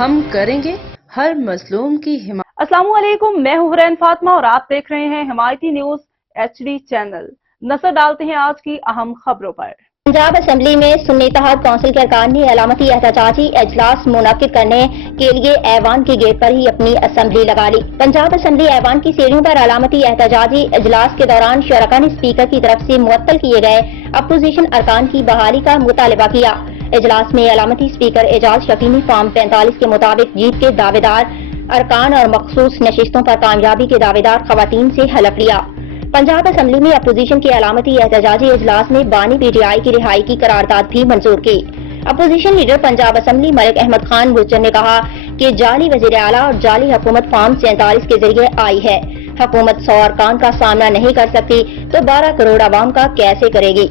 ہم کریں گے ہر مظلوم کی حمایت۔ السلام علیکم، میں ہوں حرین فاطمہ اور آپ دیکھ رہے ہیں حمایتی نیوز HD چینل۔ نظر ڈالتے ہیں آج کی اہم خبروں پر۔ پنجاب اسمبلی میں سنی اتحاد کونسل کے ارکان نے علامتی احتجاجی اجلاس منعقد کرنے کے لیے ایوان کے گیٹ پر ہی اپنی اسمبلی لگا لی۔ پنجاب اسمبلی ایوان کی سیڑھیوں پر علامتی احتجاجی اجلاس کے دوران شرکاء نے اسپیکر کی طرف سے معطل کیے گئے اپوزیشن ارکان کی بحالی کا مطالبہ کیا۔ اجلاس میں علامتی اسپیکر اعجاز شفیع نے فارم 45 کے مطابق جیت کے دعوے دار ارکان اور مخصوص نشستوں پر کامیابی کے دعوے دار خواتین سے حلف لیا۔ پنجاب اسمبلی میں اپوزیشن کے علامتی احتجاجی اجلاس میں بانی PTI کی رہائی کی قرارداد بھی منظور کی۔ Opposition leader Punjab assembly Malik Ahmad Khan گجر نے کہا کہ جعلی وزیر اعلیٰ اور جعلی حکومت فارم 47 کے ذریعے آئی ہے۔ حکومت 100 ارکان کا سامنا نہیں کر سکتی تو 12 کروڑ عوام کا کیسے کرے گی؟